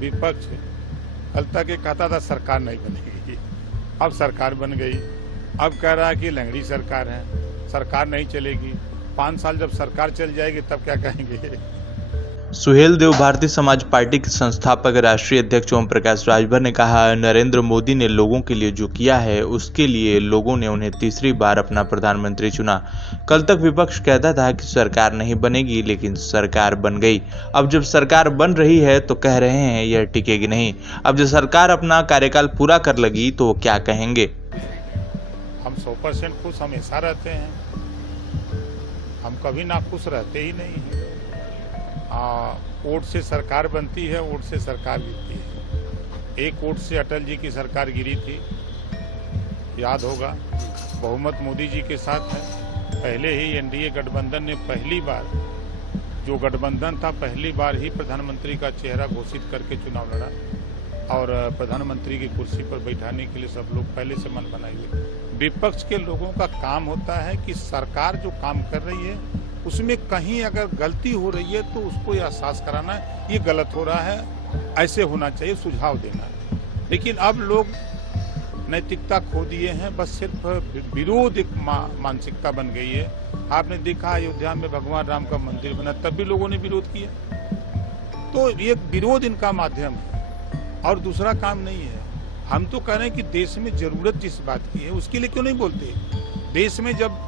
विपक्ष कल तक ये कहता था सरकार नहीं बनेगी, अब सरकार बन गई। अब कह रहा है कि लंगड़ी सरकार है, सरकार नहीं चलेगी। 5 साल जब सरकार चल जाएगी तब क्या कहेंगे। सुहेलदेव भारतीय समाज पार्टी के संस्थापक राष्ट्रीय अध्यक्ष ओम प्रकाश राजभर ने कहा, नरेंद्र मोदी ने लोगों के लिए जो किया है उसके लिए लोगों ने उन्हें तीसरी बार अपना प्रधानमंत्री चुना। कल तक विपक्ष कहता था कि सरकार नहीं बनेगी, लेकिन सरकार बन गई। अब जब सरकार बन रही है तो कह रहे हैं यह टिकेगी नहीं। अब जब सरकार अपना कार्यकाल पूरा कर लगी तो वो क्या कहेंगे। हम 100% खुश हमेशा रहते हैं, हम कभी ना खुश रहते ही नहीं हैं। वोट से सरकार बनती है, वोट से सरकार गिरती है। एक वोट से अटल जी की सरकार गिरी थी, याद होगा। बहुमत मोदी जी के साथ है। पहले ही एनडीए गठबंधन ने पहली बार, जो गठबंधन था, पहली बार ही प्रधानमंत्री का चेहरा घोषित करके चुनाव लड़ा और प्रधानमंत्री की कुर्सी पर बैठाने के लिए सब लोग पहले से मन बनाए हुए। विपक्ष के लोगों का काम होता है कि सरकार जो काम कर रही है उसमें कहीं अगर गलती हो रही है तो उसको एहसास कराना, ये गलत हो रहा है, ऐसे होना चाहिए, सुझाव देना। लेकिन अब लोग नैतिकता खो दिए हैं, बस सिर्फ विरोध एक मानसिकता बन गई है। आपने देखा अयोध्या में भगवान राम का मंदिर बना, तब भी लोगों ने विरोध किया। तो ये विरोध इनका माध्यम है और दूसरा काम नहीं है। हम तो कह रहे हैं कि देश में जरूरत जिस बात की है उसके लिए क्यों नहीं बोलते। देश में जब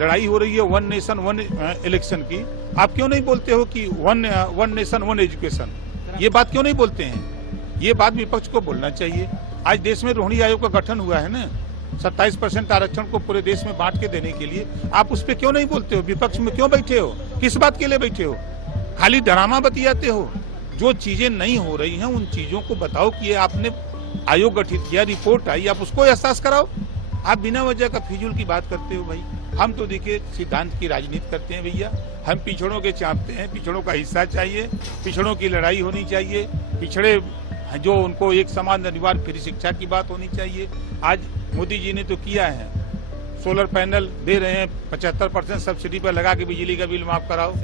लड़ाई हो रही है वन नेशन वन इलेक्शन की, आप क्यों नहीं बोलते हो कि वन नेशन वन एजुकेशन, ये बात क्यों नहीं बोलते हैं। ये बात विपक्ष को बोलना चाहिए। आज देश में रोहिणी आयोग का गठन हुआ है ना, 27% आरक्षण को पूरे देश में बांट के देने के लिए, आप उस पर क्यों नहीं बोलते हो। विपक्ष में क्यों बैठे हो, किस बात के लिए बैठे हो, खाली ड्रामा बतियाते हो। जो चीजें नहीं हो रही हैं उन चीजों को बताओ कि आपने आयोग गठित किया, रिपोर्ट आई, आप उसको एहसास कराओ। आप बिना वजह का फिजूल की बात करते हो भाई। हम तो देखिए सिद्धांत की राजनीति करते हैं भैया। हम पिछड़ों के चाहते हैं, पिछड़ों का हिस्सा चाहिए, पिछड़ों की लड़ाई होनी चाहिए, पिछड़े जो उनको एक समान अनिवार्य फ्री शिक्षा की बात होनी चाहिए। आज मोदी जी ने तो किया है, सोलर पैनल दे रहे हैं, 75% सब्सिडी पर लगा के बिजली का बिल माफ कराओ।